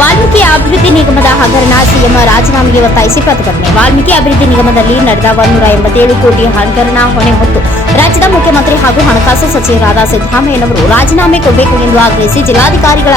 ವಾಲ್ಮೀಕಿ ಅಭಿವೃದ್ಧಿ ನಿಗಮದ ಹಗರಣ ಸಿಎಂ ರಾಜೀನಾಮೆಗೆ ಒತ್ತಾಯಿಸಿ ಪ್ರತಿಭಟನೆ. ವಾಲ್ಮೀಕಿ ಅಭಿವೃದ್ಧಿ ನಿಗಮದಲ್ಲಿ ನಡೆದ ಒಂದೂರ ಎಂಬತ್ತೇಳು ಕೋಟಿ ಹಗರಣ ಹೊಣೆ ಹೊತ್ತು ರಾಜ್ಯದ ಮುಖ್ಯಮಂತ್ರಿ ಹಾಗೂ ಹಣಕಾಸು ಸಚಿವರಾದ ಸಿದ್ದರಾಮಯ್ಯನವರು ರಾಜೀನಾಮೆ ಕೊಡಬೇಕು ಎಂದು ಆಗ್ರಹಿಸಿ ಜಿಲ್ಲಾಧಿಕಾರಿಗಳ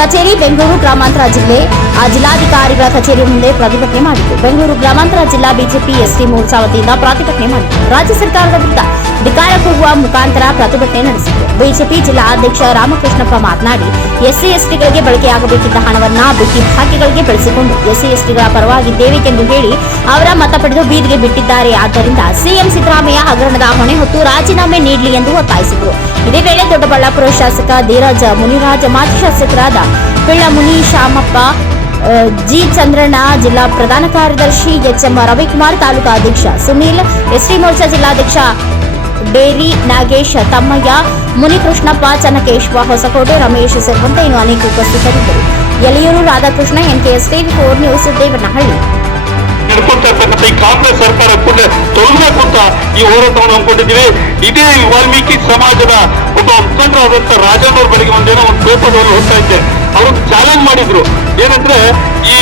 ಕಚೇರಿ ಬೆಂಗಳೂರು ಗ್ರಾಮಾಂತರ ಜಿಲ್ಲೆ ಆ ಜಿಲ್ಲಾಧಿಕಾರಿಗಳ ಕಚೇರಿ ಮುಂದೆ ಪ್ರತಿಭಟನೆ ಮಾಡಿತು ಬೆಂಗಳೂರು ಗ್ರಾಮಾಂತರ ಜಿಲ್ಲಾ ಬಿಜೆಪಿ ಎಸ್ಟಿ ಮೋರ್ಚಾ ವತಿಯಿಂದ ಪ್ರತಿಭಟನೆ ಮಾಡಿತು ರಾಜ್ಯ ಸರ್ಕಾರದ ವಿರುದ್ಧ ಧಿಕಾರ ಕೂಗುವ ಮುಖಾಂತರ ಪ್ರತಿಭಟನೆ ನಡೆಸಿತು ಬಿಜೆಪಿ ಜಿಲ್ಲಾ ಅಧ್ಯಕ್ಷ ರಾಮಕೃಷ್ಣಪ್ಪ ಮಾತನಾಡಿ, ಎಸ್ಸಿ ಎಸ್ಟಿಗಳಿಗೆ ಬಳಕೆಯಾಗಬೇಕಿದ್ದ ಹಣವನ್ನ ಬಿಟ್ಟಿ ಭಾಗ್ಯಗಳಿಗೆ ಬಳಸಿಕೊಂಡು ಎಸ್ಸಿ ಎಸ್ಟಿಗಳ ಪರವಾಗಿದ್ದೇವೆಂದು ಹೇಳಿ ಅವರ ಮತ ಪಡೆದು ಬೀದಿಗೆ ಬಿಟ್ಟಿದ್ದಾರೆ. ಆದ್ದರಿಂದ ಸಿಎಂ ಸಿದ್ದರಾಮಯ್ಯ ಹಗರಣದ ಹೊಣೆ ಹೊತ್ತು ರಾಜೀನಾಮೆ ನೀಡಲಿ ಎಂದು ಒತ್ತಾಯಿಸಿದರು. ಇದೇ ವೇಳೆ ದೊಡ್ಡಬಳ್ಳಾಪುರ ಶಾಸಕ ಧೀರಜ ಮುನಿರಾಜ, ಮಾಜಿ ಶಾಸಕರಾದ ಪಿಳ್ಳ ಮುನಿ ಶಾಮಪ್ಪ ಜಿ ಚಂದ್ರಣ್ಣ ಜಿಲ್ಲಾ ಪ್ರಧಾನ ಕಾರ್ಯದರ್ಶಿ ಎಚ್ಎಂ ರವಿಕುಮಾರ್ ತಾಲೂಕಾ ಅಧ್ಯಕ್ಷ ಸುನೀಲ್ ಎಸ್ಟಿ ಮೋರ್ಚಾ ಜಿಲ್ಲಾಧ್ಯಕ್ಷ ಬೇರಿ ನಾಗೇಶ್ ತಮ್ಮಯ್ಯ ಮುನಿಕೃಷ್ಣಪ್ಪ ಚನ್ನಕೇಶ್ವ, ಹೊಸಕೋಟೆ ರಮೇಶ್ ಸೇರಿದಂತೆ ಇನ್ನು ಅನೇಕ ಉಪಸ್ಥಿತರಿದ್ದರು. Yaliyur Radhakrishna, NKS TV four news Devanahalli. Congress ಸರ್ಕಾರ ಕೂಡ ತೊಲಗಬೇಕು ಅಂತ ಈ ಹೋರಾಟವನ್ನು ಹಮ್ಮಿಕೊಂಡಿದ್ದೀವಿ. ಇದೇ ವಾಲ್ಮೀಕಿ ಸಮಾಜದ ಒಬ್ಬ ಮುಖಂಡರಾದಂತ ರಾಜಣ್ಣ ಅವ್ರ ಬಳಿಗೆ ಒಂದೇನೋ ಒಂದು ಪೇಪರ್ ಹೋಗ್ತಾ ಇದ್ದೆ. ಅವರು ಚಾಲೆಂಜ್ ಮಾಡಿದ್ರು. ಏನಂದ್ರೆ ಈ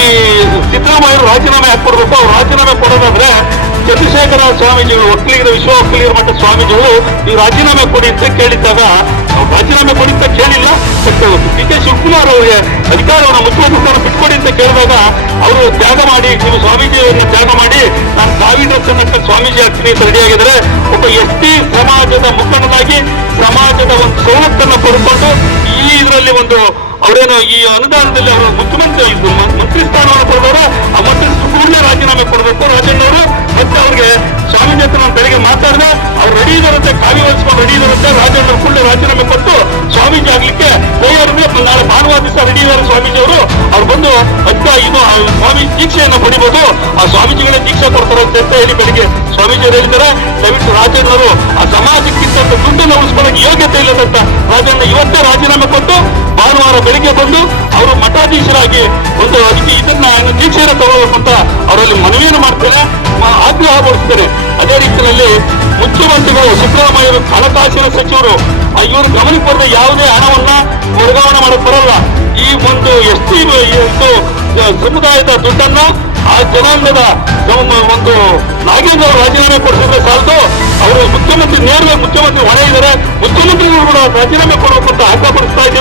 ಸಿದ್ದರಾಮಯ್ಯರು ರಾಜೀನಾಮೆ ಹಾಕೊಡ್ಬೇಕು ಅವ್ರು ರಾಜೀನಾಮೆ ಕೊಡೋದಾದ್ರೆ ಚಂದ್ರಶೇಖರ ಸ್ವಾಮೀಜಿಗಳು ಒಕ್ಕಲಿಗರ, ವಿಶ್ವ ಒಕ್ಕಲಿಗರ ಮಠ ಸ್ವಾಮೀಜಿಗಳು ನೀವು ರಾಜೀನಾಮೆ ಕೊಡಿ ಅಂತ ಕೇಳಿದ್ದಾಗ ಅವ್ರು ರಾಜೀನಾಮೆ ಕೊಡಿ ಅಂತ ಕೇಳಿಲ್ಲ. ಬಟ್ ಡಿ ಕೆ ಶಿವಕುಮಾರ್ ಅವರಿಗೆ ಅಧಿಕಾರವನ್ನು ಮುಖ್ಯಮಂತ್ರಿ ಬಿಟ್ಕೊಡಿ ಅಂತ ಕೇಳಿದಾಗ ಅವರು ತ್ಯಾಗ ಮಾಡಿ, ನೀವು ಸ್ವಾಮೀಜಿಯನ್ನು ತ್ಯಾಗ ಮಾಡಿ, ನಾನು ಸಾವಿರ ಅನ್ನ ಸ್ವಾಮೀಜಿ ಆಗ್ತೀನಿ ಅಂತ ರೆಡಿಯಾಗಿದ್ರೆ ಒಬ್ಬ ಎಸ್ ಟಿ ಸಮಾಜದ ಮುಖಂಡನಾಗಿ ಸಮಾಜದ ಒಂದು ಸೌಲತ್ತನ್ನು ಪಡ್ಕೊಂಡು ಈ ಇದರಲ್ಲಿ ಒಂದು ಅವರೇನು ಈ ಅನುದಾನದಲ್ಲಿ ಅವರು ಮುಖ್ಯಮಂತ್ರಿ ಮಂತ್ರಿ ಸ್ಥಾನವನ್ನು ಕೊಡೋರು ಆ ಮಂತ್ರಿ ಕೂಡಲೇ ರಾಜೀನಾಮೆ ಕೊಡಬೇಕು ರಾಜಣ್ಣವರು. ಮತ್ತೆ ಅವ್ರಿಗೆ ಸ್ವಾಮಿ ಜೊತೆ ನಾನು ಬೆಳಿಗ್ಗೆ ಮಾತಾಡಿದೆ, ಅವ್ರು ರೆಡಿ ಬರುತ್ತೆ ಕಾವಿ ಹೊಲಿಸ್ಕೊಂಡು ರೆಡಿ ಇರುತ್ತೆ ರಾಜಣ್ಣವ್ರು ಕೂಡಲೇ ರಾಜೀನಾಮೆ ಕೊಟ್ಟು ಸ್ವಾಮೀಜಿ ಆಗ್ಲಿಕ್ಕೆ ಹೋಗೋರಿಗೆ ನಾಳೆ ಭಾನುವಾರ ದಿವಸ ರೆಡಿ ಇದ್ದಾರೆ ಸ್ವಾಮೀಜಿ ಅವರು. ಅವ್ರು ಬಂದು ಮತ್ತೆ ಇದು ಸ್ವಾಮಿ ದೀಕ್ಷೆಯನ್ನು ಪಡಿಬಹುದು ಆ ಸ್ವಾಮೀಜಿಗಳೇ ದೀಕ್ಷೆ ಕೊಡ್ತಾರೆ ಅಂತ ಹೇಳಿ ಬೆಳಿಗ್ಗೆ ಸ್ವಾಮೀಜಿ ಅವರು ಹೇಳಿದ್ದಾರೆ, ದಯವಿಟ್ಟು ರಾಜಣ್ಣವರು ಆ ಸಮಾಜಕ್ಕಿಂತ ದುಡ್ಡನ್ನು ಉಳಿಸ್ಕೊಳ್ಳೋಕೆ ಯೋಗ್ಯತೆ ಇಲ್ಲದಂತ ರಾಜಣ್ಣ, ಇವತ್ತೇ ರಾಜೀನಾಮೆ ಕೊಟ್ಟು ಬೆಳಿಗ್ಗೆ ಬಂದು ಅವರು ಮಠಾಧೀಶರಾಗಿ ಒಂದು ಅದಕ್ಕೆ ಇದನ್ನ ಏನು ದೀಕ್ಷೆಯನ್ನು ತಗೋಬೇಕು ಅಂತ ಅವರಲ್ಲಿ ಮನವಿಯನ್ನು ಮಾಡ್ತೇನೆ ಮ- ಆಗ್ರಹ ಪಡಿಸ್ತೇನೆ ಅದೇ ರೀತಿಯಲ್ಲಿ ಮುಖ್ಯಮಂತ್ರಿಗಳು ಸಿದ್ದರಾಮಯ್ಯರು ಹಣಕಾಸಿನ ಸಚಿವರು ಇವರು ಗಮನಕ್ಕೆ ಬರೆದ ಯಾವುದೇ ಹಣವನ್ನ ವರ್ಗಾವಣೆ ಮಾಡಕ್ ಬರಲ್ಲ. ಈ ಒಂದು ಎಸ್ ಟಿ ಒಂದು ಸಮುದಾಯದ ದುಡ್ಡನ್ನ ಆ ಜನಾಂಗದ ಒಂದು ನಾಗೇಂದ್ರ ಅವರು ರಾಜೀನಾಮೆ ಕೊಡಿಸಿದ್ರೆ ಸಾಲದು. ಅವರು ಮುಖ್ಯಮಂತ್ರಿ, ನೇರವಾಗಿ ಮುಖ್ಯಮಂತ್ರಿ ಹೊಣೆ ಇದ್ದಾರೆ. ಮುಖ್ಯಮಂತ್ರಿಗಳು ಕೂಡ ರಾಜೀನಾಮೆ ಕೊಡಬೇಕು ಅಂತ ಆಗ್ರಹಪಡಿಸ್ತಾ ಇದ್ದೀವಿ.